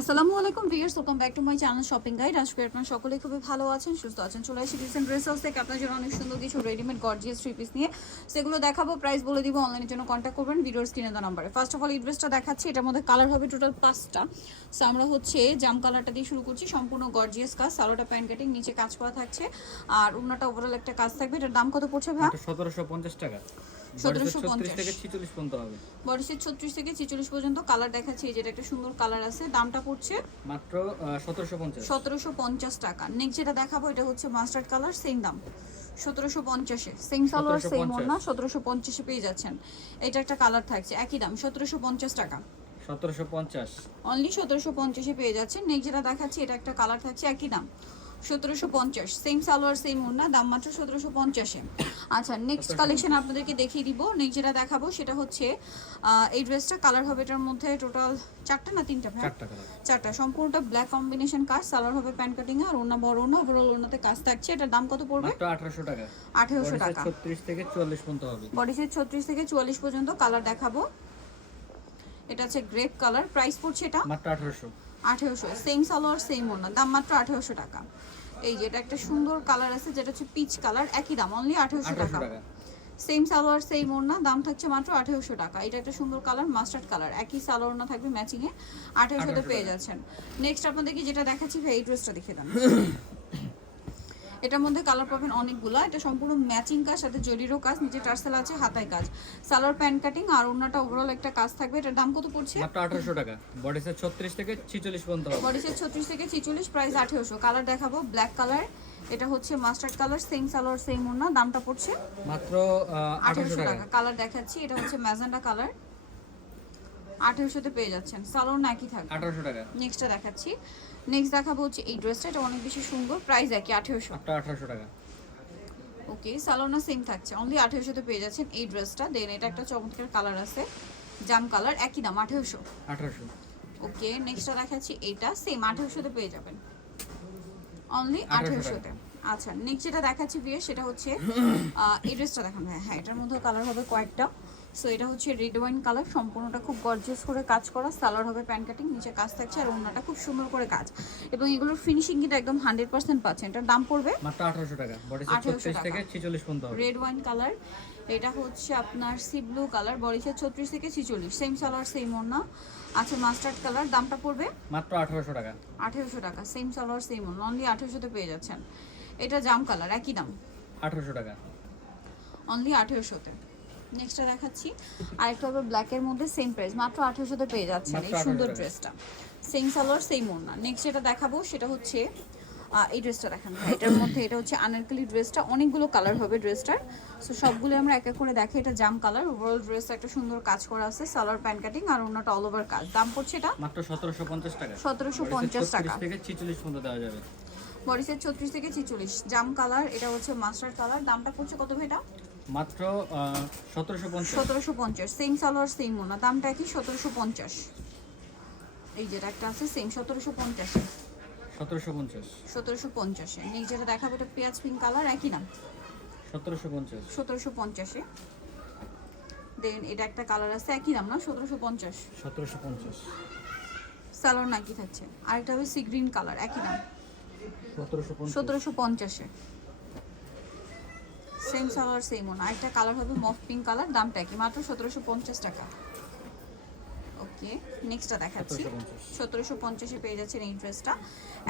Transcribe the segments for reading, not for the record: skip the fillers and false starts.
আসসালামু আলাইকুম viewers, welcome back to my channel shopping guide. আজকে আপনারা সকলেই খুবই ভালো আছেন, সুস্থ আছেন। চলে আসি রিসেন্ট ড্রেস হাউস থেকে আপনার জন্য অনেক সুন্দর কিছু রেডিমেড গর্জিয়াস থ্রি পিস নিয়ে সেগুলো দেখাবো, প্রাইস বলে দিব। অনলাইনের জন্য কন্ট্যাক্ট করবেন ভিডিওর স্ক্রিনে দেওয়া নাম্বারে। ফার্স্ট অফ অল এই ড্রেসটা দেখাচ্ছি, এটার মধ্যে কালার হবে টোটাল 5টা। সো আমরা হচ্ছে জাম কালারটা দিয়ে শুরু করছি, সম্পূর্ণ গর্জিয়াস কাজ, সালোয়ারটা প্যান্ট কাটিং, নিচে কাজ করা থাকছে আর ওন্নাটা ওভারঅল একটা কাজ থাকবে। এটার দাম কত পড়ছে ভাই? 1750 টাকা। 1750 থেকে 46 পর্যন্ত হবে। বডিসের 36 থেকে 46 পর্যন্ত কালার দেখাচ্ছি। এই যেটা একটা সুন্দর কালার আছে, দামটা পড়ছে মাত্র 1750 টাকা। নেক্সট যেটা দেখাবো এটা হচ্ছে মাস্টার্ড কালার, সেম দাম 1750-এ। সেম সালোয়ার সেম ওড়না, 1750-এ পেয়ে যাচ্ছেন। এটা একটা কালার থাকছে, একই দাম 1750 টাকা। 1750 অনলি 1750-এ পেয়ে যাচ্ছেন। নেক্সট যেটা দেখাচ্ছি এটা একটা কালার থাকছে, একই দাম 1750। সেম সালোয়ার সেম ওড়না, দাম মাত্র 1750-এ। আচ্ছা, নেক্সট কালেকশন আপনাদেরকে দেখিয়ে দিব। নেক্সট যেটা দেখাবো সেটা হচ্ছে এই ড্রেসটা কালার হবে এটার মধ্যে টোটাল 4টা না 3টা ভাই? 4টা কালার। 4টা, সম্পূর্ণটা ব্ল্যাক কম্বিনেশন কাজ। সালোয়ার হবে প্যান্ট কাটিং আর ওড়না বড় ওড়না, ওভারঅল ওড়নাতে কাজ থাকছে। এটার দাম কত পড়বে? মাত্র 1800 টাকা। 1800 টাকা। 36 থেকে 44 পর্যন্ত হবে। বডিসের 36 থেকে 44 পর্যন্ত কালার দেখাবো। এটা হচ্ছে গ্রেপ কালার, প্রাইস পড়ছে এটা মাত্র 1800। 1800। সেম সালোয়ার সেম ওড়না, দাম মাত্র 1800 টাকা। এই যে এটা একটা সুন্দর কালার আছে যেটা হচ্ছে পিচ কালার, একই দাম অনলি 1800 টাকা। সেম সালোয়ার সেম ওড়না, দাম থাকছে মাত্র 1800 টাকা। এটা একটা সুন্দর কালার, মাস্টার্ড কালার, একই সালোয়ার ওড়না থাকবে ম্যাচিং এ, 1800-তে পেয়ে যাচ্ছেন। নেক্সট আপনাদেরকে যেটা দেখাচ্ছি ভাই, এই ড্রেসটা দেখে দেন। এটার মধ্যে কালার পাবেন অনেকগুলা। এটা সম্পূর্ণ ম্যাচিং কাজ, সাথে জরিরও কাজ, নিচে টার্সেল আছে, হাতায় কাজ, সালোয়ার প্যান্ট কাটিং আর ওড়নাটা ওভারঅল একটা কাজ থাকবে। এটার দাম কত পড়ছে? মাত্র 1800 টাকা। বডিসের 36 থেকে 46 পর্যন্ত হবে। বডিসের 36 থেকে 46, প্রাইস 1800। কালার দেখাবো ব্ল্যাক কালার, এটা হচ্ছে mustard colour, same salwar same ওড়না, দামটা পড়ছে মাত্র 1800 টাকা। কালার দেখাচ্ছি, এটা হচ্ছে ম্যাজেন্ডা কালার, 1800-তে পেয়ে যাচ্ছেন। সালোয়ার নাকি থাকবে 1800 টাকা। নেক্সটটা দেখাচ্ছি। নেক্সট দেখাবো হচ্ছে এই ড্রেসটা, এটা অনেক বেশি সুন্দর, প্রাইস একই 1800। মাত্র 1800 টাকা। ওকে, সালোনা সেম থাকছে, অনলি 1800-তে পেয়ে যাচ্ছেন এই ড্রেসটা। দেন এটা একটা চমৎকার কালার আছে, জাম কালার, একই দাম 1800। 1800। ওকে, নেক্সটটা দেখাচ্ছি, এইটা সেম 1800-তে পেয়ে যাবেন, অনলি 1800-তে। আচ্ছা, নেক্সট যেটা দেখাচ্ছি বিয়ে সেটা হচ্ছে এই ড্রেসটা দেখান ভাই। হ্যাঁ, এটার মধ্যে কালার হবে কয়েকটা। সো এটা হচ্ছে রেড ওয়াইন কালার, সম্পূর্ণটা খুব গর্জিয়াস করে কাজ করা, সালোয়ার হবে প্যান্ট কাটিং, নিচে কাজ থাকছে আর ওড়নাটা খুব সুন্দর করে কাজ, এবং এগুলোর ফিনিশিং কিন্তু একদম 100% পাচ্ছেন। এটার দাম পড়বে মাত্র 1800 টাকা। বডিসের 36 থেকে 46 পর্যন্ত হবে। রেড ওয়াইন কালার, এটা হচ্ছে আপনার সি ব্লু কালার, বডিসের 36 থেকে 46, সেম সালোয়ার সেম ওড়না। আচ্ছা, মাস্টার্ড কালার, দামটা পড়বে মাত্র 1800 টাকা। 1800 টাকা। সেম সালোয়ার সেম ওড়না, অনলি 1800-তে পেয়ে যাচ্ছেন। এটা জাম কালার, একই দাম 1800 টাকা। অনলি 1800-তে। নেক্সটটা দেখাচ্ছি, আরেকটা হবে ব্ল্যাকের মধ্যে, সেম প্রাইস, মাত্র 1800-তে পেয়ে যাচ্ছেন এই সুন্দর ড্রেসটা। সেম সালোয়ার সেম ওড়না। নেক্সট যেটা দেখাবো সেটা হচ্ছে এই ড্রেসটা দেখান। এটার মধ্যে এটা হচ্ছে আনারকলি ড্রেসটা, অনেকগুলো কালার হবে ড্রেসটার। সো সবগুলো আমরা এক এক করে দেখি। এটা জাম কালার, ওভারঅল ড্রেসটা একটা সুন্দর কাজ করা আছে, সালোয়ার প্যান্ট কাটিং আর ওড়নাটা অল ওভার কাজ। দাম পড়ছে এটা মাত্র 1750 টাকা। 1750 টাকা। 36 থেকে 46 পর্যন্ত দেওয়া যাবে। বডিসের 36 থেকে 46, জাম কালার, এটা হচ্ছে মাস্টার্ড কালার, দামটা পড়ছে কত ভাই এটা? মাত্র 1750। 1750, সেম সালোয়ার সেম ওড়না, দামটা কি? 1750। এই যেটা একটা আছে সেম 1750, 1750। 1750-এ। নেক্সট যেটা দেখাবো এটা পেঁয়াজ পিঙ্ক কালার, একই নাম 1750। 1750-এ। দেন এটা একটা কালার আছে, একই দাম না, 1750। 1750। সালোয়ার নাকি থাকছে। আরেকটা হবে সি গ্রিন কালার, একই দাম 1750। 1750-এ। সেম সালোয়ার সেম ওড়না। আরেকটা কালার হবে মফ পিঙ্ক কালার, দামটা কি? মাত্র 1750 টাকা। ওকে, নেক্সটটা দেখাচ্ছি, 1750-এ পেয়ে যাচ্ছেন এই ড্রেসটা।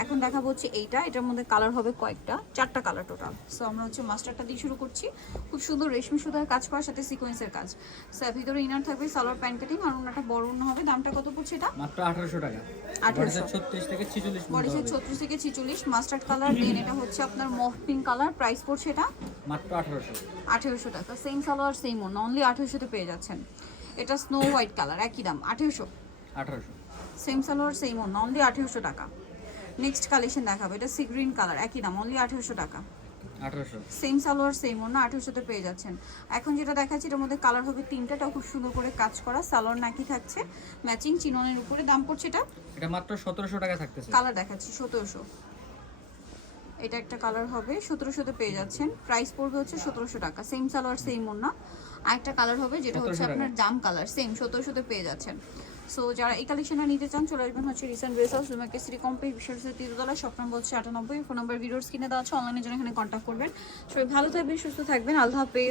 এখন দেখাবো হচ্ছে এইটা, এটার মধ্যে কালার হবে কয়েকটা, 4টা কালার টোটাল। সো আমরা হচ্ছে মাস্টারটা দিয়ে শুরু করছি। খুব সুন্দর রেশমি সুতার কাজ করার সাথে সিকোয়েন্সের কাজ। স্যার ভিতরে ইনার থাকবে, সালোয়ার প্যান্ট কাটিং আর ওনাটা বড় ওড়না হবে। দামটা কত পড়ছে এটা? মাত্র 1800 টাকা। 1800। 36 থেকে 46 বডিসের 36 থেকে 46, মাস্টার্ড কালার। দেন এটা হচ্ছে আপনার মফ পিঙ্ক কালার, প্রাইস পড়ছে এটা মাত্র 1800। 1800 টাকা। সেম সালোয়ার সেম ওড়না, অনলি 1800-তে পেয়ে যাচ্ছেন। এটা স্নো হোয়াইট কালার, একই দাম 1800। 1800। সেম সালোয়ার সেম ওড়না, অনলি 1800 টাকা। নেক্সট কালেকশন দেখাবো, এটা সি গ্রিন কালার, একই দাম, অনলি 1800 টাকা। 1800। সেম সালোয়ার সেম ওড়না, 1800-তে পেয়ে যাচ্ছেন। এখন যেটা দেখাচ্ছি এটার মধ্যে কালার হবে 3টাটাও খুব সুন্দর করে কাজ করা, সালোয়ার নাকি থাকছে ম্যাচিং চিননের উপরে। দাম পড়ছে এটা? এটা মাত্র 1700 টাকা থাকতেছে। কালার দেখাচ্ছি 1700। এটা একটা কালার হবে 1700-তে পেয়ে যাচ্ছেন, প্রাইস পড়বে হচ্ছে 1700 টাকা। সেম সালোয়ার সেম ওড়না। আরেকটা কালার হবে যেটা হচ্ছে আপনার জাম কালার, সেম 1700-তে পেয়ে যাচ্ছেন। সো যারা এই কালেকশনটা নিতে চান চলে আসবেন হচ্ছে রিসেন্ট ড্রেস হাউস রুমাকে সিটি কমপ্লিট বিশাল তৃতীয়তলা, শপ নম্বর হচ্ছে 98, ফোন নাম্বার ভিডিওস কিনে দেওয়া আছে, অনলাইনের জন্য এখানে কন্ট্যাক্ট করবেন। সবাই ভালো থাকবেন, সুস্থ থাকবেন, আল্লাহ হাফেজ।